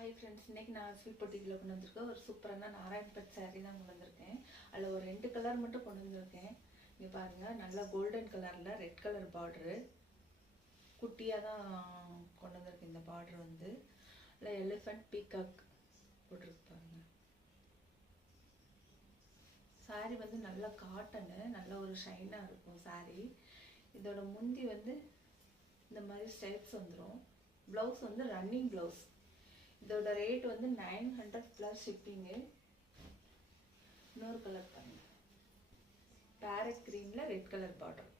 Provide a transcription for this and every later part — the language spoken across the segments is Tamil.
ஹாய் ஃப்ரெண்ட்ஸ், இன்றைக்கி நான் ஸ்வீட் பொட்டிக்கில் கொண்டு வந்திருக்கேன். ஒரு சூப்பரான நாராயண்பட் சாரீ தான் கொண்டு வந்திருக்கேன். அதில் ஒரு 2 கலர் மட்டும் கொண்டு வந்திருக்கேன். இங்கே பாருங்கள், நல்லா கோல்டன் கலரில் ரெட் கலர் பார்டரு, குட்டியாக தான் கொண்டு வந்திருக்கேன். இந்த பார்டர் வந்து இல்லை எலிஃபண்ட் பீகாக் போட்டிருக்கு பாருங்கள். சாரீ வந்து நல்லா காட்டனு, நல்ல ஒரு ஷைனாக இருக்கும் சாரீ. இதோட முந்தி வந்து இந்த மாதிரி ஸ்டைப்ஸ் வந்துடும். ப்ளவுஸ் வந்து ரன்னிங் ப்ளவுஸ். இதோட ரேட் வந்து 900 ப்ளஸ் ஷிப்பிங்கு. இன்னொரு கலர் பாருங்க, பேரட் கிரீனில் ரெட் கலர் பார்டர்.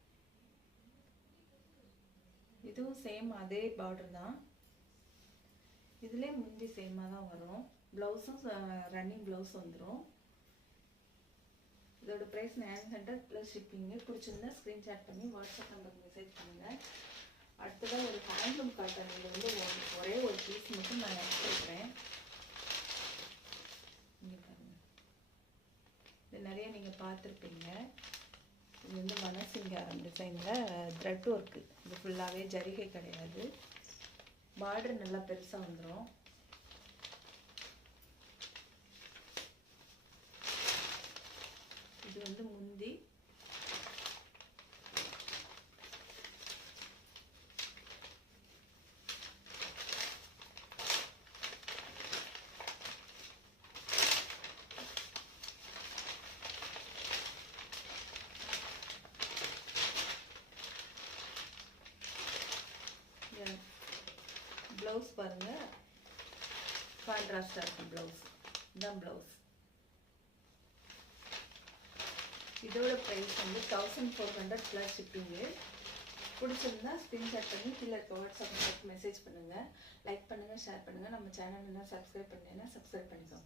இதுவும் சேம் அதே பார்டர் தான். இதுலேயே முந்தி சேமாக தான் வரும். ப்ளவுஸும் ரன்னிங் ப்ளவுஸ் வந்துடும். இதோட ப்ரைஸ் 900 ப்ளஸ் ஷிப்பிங்கு. பிடிச்சிருந்தா ஸ்க்ரீன்ஷாட் பண்ணி வாட்ஸ்அப் நம்பருக்கு மெசேஜ் பண்ணுங்கள். அடுத்ததாக ஒரு ஹேண்ட்லூம் காட்டன். இது வந்து ஒரே ஒரு பீஸ் மட்டும் நான் எடுத்துருக்கிறேன். இங்கே பாருங்கள், இது நிறைய நீங்கள் பார்த்துருப்பீங்க. இது வந்து மனசிங்காரம் டிசைனில் த்ரெட் ஒர்க்கு. இது ஃபுல்லாகவே ஜரிகை கிடையாது. பார்டர் நல்லா பெருசாக வந்துடும். இது வந்து முந்தி. ப்ளவுஸ் பாருங்கள், கான்ட்ராஸ்டாக இருக்கும் ப்ளவுஸ். இதுதான் ப்ளவுஸ். இதோட ப்ரைஸ் வந்து 1400 ப்ளஸ் ஷிப்பிங்கு. பிடிச்சிருந்தா ஸ்க்ரீன்ஷாட் பண்ணி கீழே இருக்க வாட்ஸ்அப் நம்பருக்கு மெசேஜ் பண்ணுங்கள். லைக் பண்ணுங்கள், ஷேர் பண்ணுங்கள். நம்ம சேனல் என்ன சப்ஸ்கிரைப் பண்ணலைன்னா சப்ஸ்கிரைப் பண்ணிக்கோங்க.